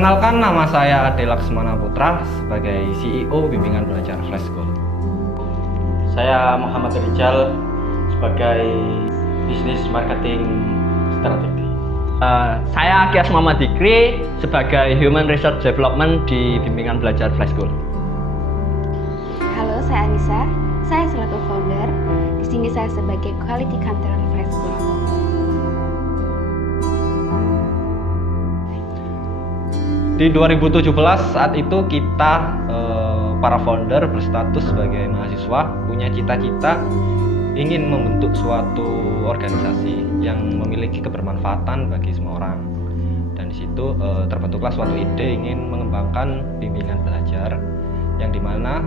Perkenalkan, nama saya Ade Laksmana Putra sebagai CEO Bimbingan Belajar Flash School. Saya Muhammad Rijal sebagai Business Marketing Strategi. Saya Kias Muhammad Dikri sebagai Human Resource Development di Bimbingan Belajar Flash School. Halo, saya Anissa. Saya selaku founder. Di sini saya sebagai Quality Control Flash School. Di 2017 saat itu kita para founder berstatus sebagai mahasiswa punya cita-cita ingin membentuk suatu organisasi yang memiliki kebermanfaatan bagi semua orang. Dan di situ terbentuklah suatu ide ingin mengembangkan bimbingan belajar yang dimana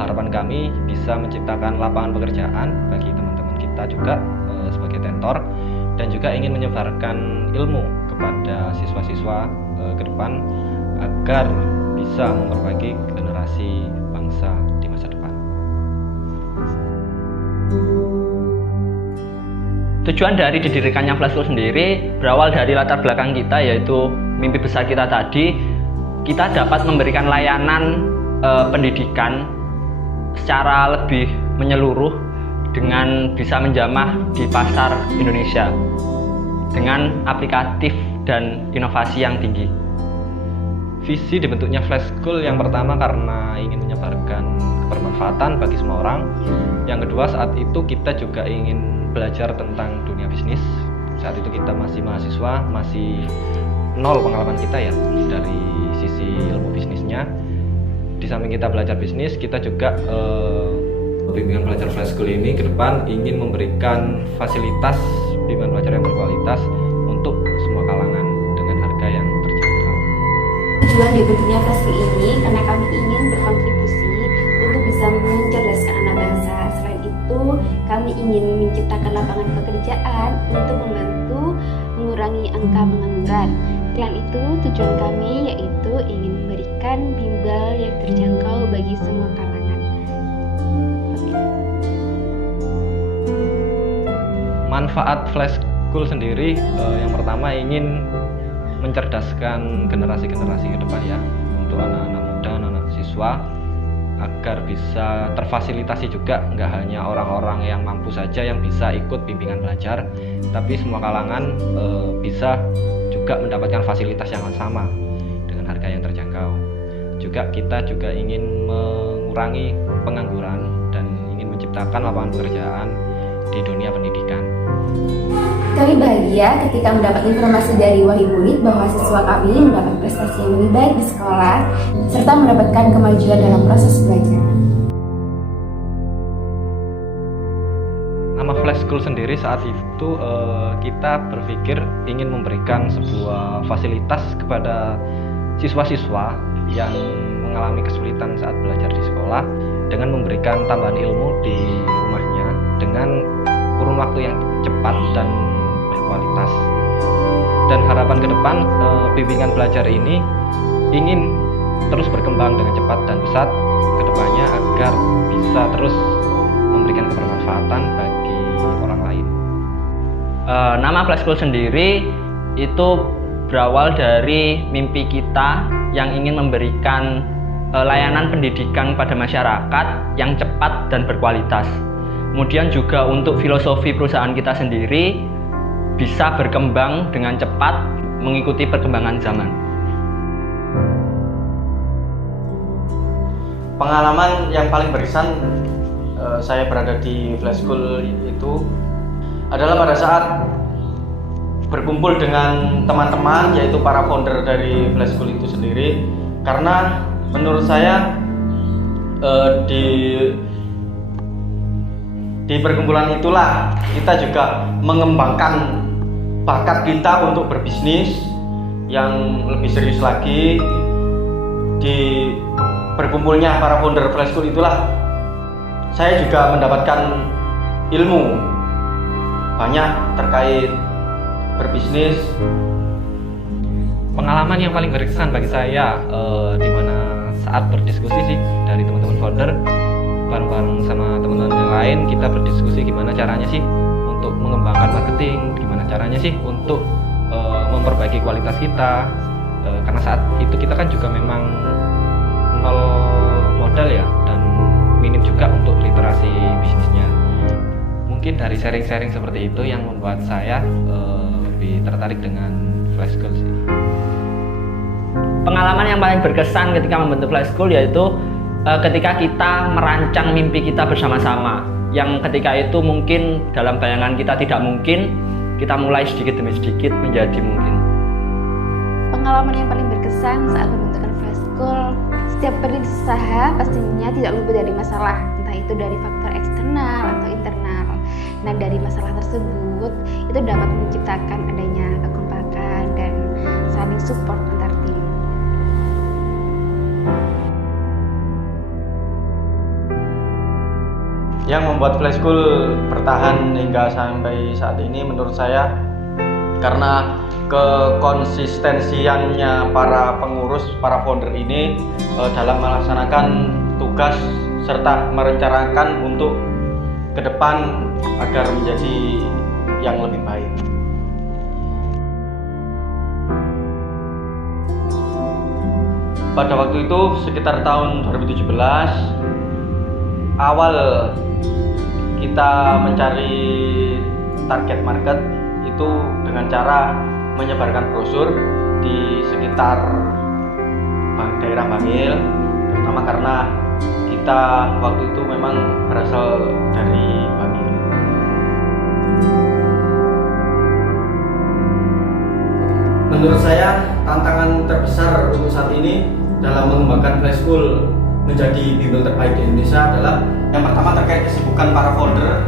harapan kami bisa menciptakan lapangan pekerjaan bagi teman-teman kita juga sebagai tentor, dan juga ingin menyebarkan ilmu kepada siswa-siswa ke depan agar bisa memperbaiki generasi bangsa di masa depan. Tujuan dari didirikannya Flash School sendiri berawal dari latar belakang kita, yaitu mimpi besar kita tadi. Kita dapat memberikan layanan pendidikan secara lebih menyeluruh dengan bisa menjamah di pasar Indonesia dengan aplikatif dan inovasi yang tinggi. Visi dibentuknya Flash School yang pertama karena ingin menyebarkan kebermanfaatan bagi semua orang. Yang kedua, saat itu kita juga ingin belajar tentang dunia bisnis. Saat itu kita masih mahasiswa, masih nol pengalaman kita ya dari sisi ilmu bisnisnya. Di samping kita belajar bisnis, kita juga bimbingan belajar Flash School ini ke depan ingin memberikan fasilitas bimbingan belajar yang berkualitas untuk semua kalangan dengan harga yang terjangkau. Tujuan dibentuknya Flash School ini karena kami ingin berkontribusi untuk bisa mencerdaskan anak bangsa. Selain itu, kami ingin menciptakan lapangan pekerjaan untuk membantu mengurangi angka pengangguran. Selain itu, tujuan kami yaitu ingin memberikan bimbel yang terjangkau bagi semua kalangan. Manfaat Flash School sendiri yang pertama ingin mencerdaskan generasi-generasi ke depan ya, untuk anak-anak muda, anak-anak siswa agar bisa terfasilitasi juga, nggak hanya orang-orang yang mampu saja yang bisa ikut bimbingan belajar, tapi semua kalangan bisa juga mendapatkan fasilitas yang sama dengan harga yang terjangkau. Juga kita juga ingin mengurangi pengangguran dan ingin menciptakan lapangan pekerjaan di dunia pendidikan. Kami bahagia ketika mendapat informasi dari Wahyu Murid bahwa siswa kami mendapat prestasi yang lebih baik di sekolah serta mendapatkan kemajuan dalam proses belajar. Nama Flash School sendiri saat itu kita berpikir ingin memberikan sebuah fasilitas kepada siswa-siswa yang mengalami kesulitan saat belajar di sekolah dengan memberikan tambahan ilmu di rumahnya dengan kurun waktu yang cepat dan berkualitas. Dan harapan ke depan bimbingan belajar ini ingin terus berkembang dengan cepat dan pesat ke depannya agar bisa terus memberikan kebermanfaatan bagi orang lain. Nama Flash School sendiri itu berawal dari mimpi kita yang ingin memberikan layanan pendidikan pada masyarakat yang cepat dan berkualitas. Kemudian juga untuk filosofi perusahaan kita sendiri bisa berkembang dengan cepat mengikuti perkembangan zaman. Pengalaman yang paling berkesan saya berada di Flash School itu adalah pada saat berkumpul dengan teman-teman, yaitu para founder dari Flash School itu sendiri. Karena menurut saya di perkumpulan itulah kita juga mengembangkan bakat kita untuk berbisnis yang lebih serius lagi. Di berkumpulnya para founder Flash School itulah saya juga mendapatkan ilmu banyak terkait berbisnis. Pengalaman yang paling berkesan bagi saya di mana saat berdiskusi sih dari teman-teman founder bareng-bareng sama teman-teman yang lain, kita berdiskusi gimana caranya sih untuk mengembangkan marketing, gimana caranya sih untuk memperbaiki kualitas kita, karena saat itu kita kan juga memang nol modal ya, dan minim juga untuk literasi bisnisnya. Mungkin dari sharing-sharing seperti itu yang membuat saya lebih tertarik dengan Flash School sih. Pengalaman yang paling berkesan ketika membentuk Flash School yaitu ketika kita merancang mimpi kita bersama-sama, yang ketika itu mungkin dalam bayangan kita tidak mungkin, kita mulai sedikit demi sedikit menjadi mungkin. Pengalaman yang paling berkesan saat pembentukan Flash School, setiap perintis usaha pastinya tidak luput dari masalah, entah itu dari faktor eksternal atau internal. Nah, dari masalah tersebut itu dapat menciptakan adanya kekompakan dan saling support antar tim. Yang membuat Flash School bertahan hingga sampai saat ini menurut saya karena kekonsistensiannya para pengurus, para founder ini dalam melaksanakan tugas serta merencanakan untuk ke depan agar menjadi yang lebih baik. Pada waktu itu sekitar tahun 2017 awal kita mencari target market itu dengan cara menyebarkan brosur di sekitar daerah Bangil, terutama karena kita waktu itu memang berasal dari Bangil. Menurut saya tantangan terbesar untuk saat ini dalam mengembangkan Flash School menjadi bimbel terbaik di Indonesia adalah yang pertama terkait kesibukan para founder,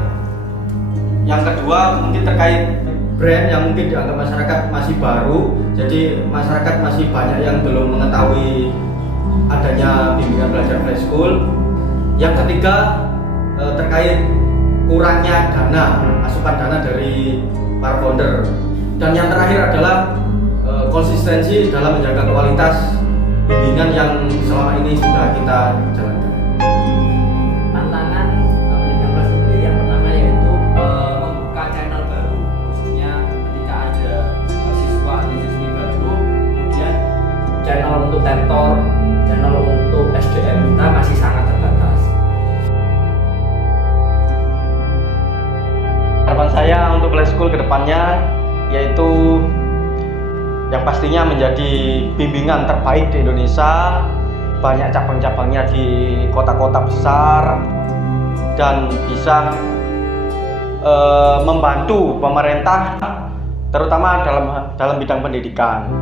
yang kedua mungkin terkait brand yang mungkin dianggap masyarakat masih baru, jadi masyarakat masih banyak yang belum mengetahui adanya bimbingan belajar Flash School. Yang ketiga terkait kurangnya dana, asupan dana dari para founder, dan yang terakhir adalah konsistensi dalam menjaga kualitas bimbingan yang selama ini sudah kita jalankan. Tantangan pendidikan Flash School sendiri yang pertama yaitu membuka channel baru, khususnya ketika ada siswa-siswi baru, kemudian channel untuk tentor, channel untuk SDM kita masih sangat terbatas. Harapan saya untuk Flash School kedepannya yaitu yang pastinya menjadi bimbingan terbaik di Indonesia, banyak cabang-cabangnya di kota-kota besar, dan bisa membantu pemerintah terutama dalam bidang pendidikan.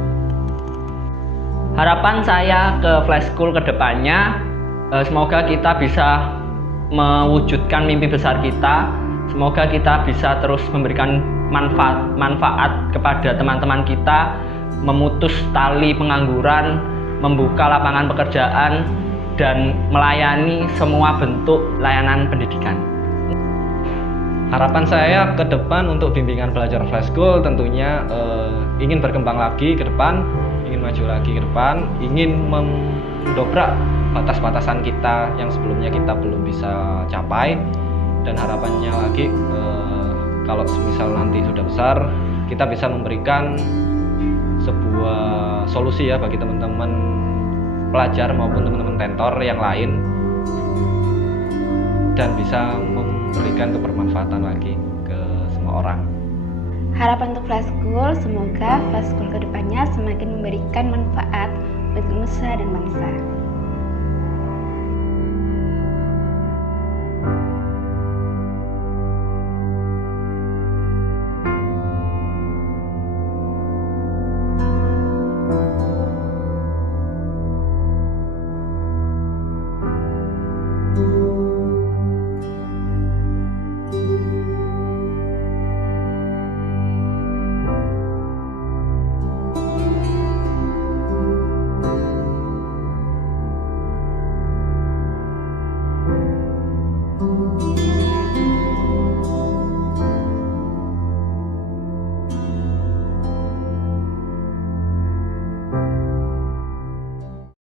Harapan saya ke Flash School ke depannya, semoga kita bisa mewujudkan mimpi besar kita. Semoga kita bisa terus memberikan manfaat kepada teman-teman kita, memutus tali pengangguran, membuka lapangan pekerjaan, dan melayani semua bentuk layanan pendidikan. Harapan saya ke depan untuk bimbingan belajar Flash School tentunya ingin berkembang lagi ke depan, ingin maju lagi ke depan, ingin mendobrak batas-batasan kita yang sebelumnya kita belum bisa capai, dan harapannya lagi kalau semisal nanti sudah besar kita bisa memberikan sebuah solusi ya bagi teman-teman pelajar maupun teman-teman tentor yang lain, dan bisa memberikan kebermanfaatan lagi ke semua orang. Harapan untuk Flash School, semoga Flash School kedepannya semakin memberikan manfaat bagi nusa dan bangsa.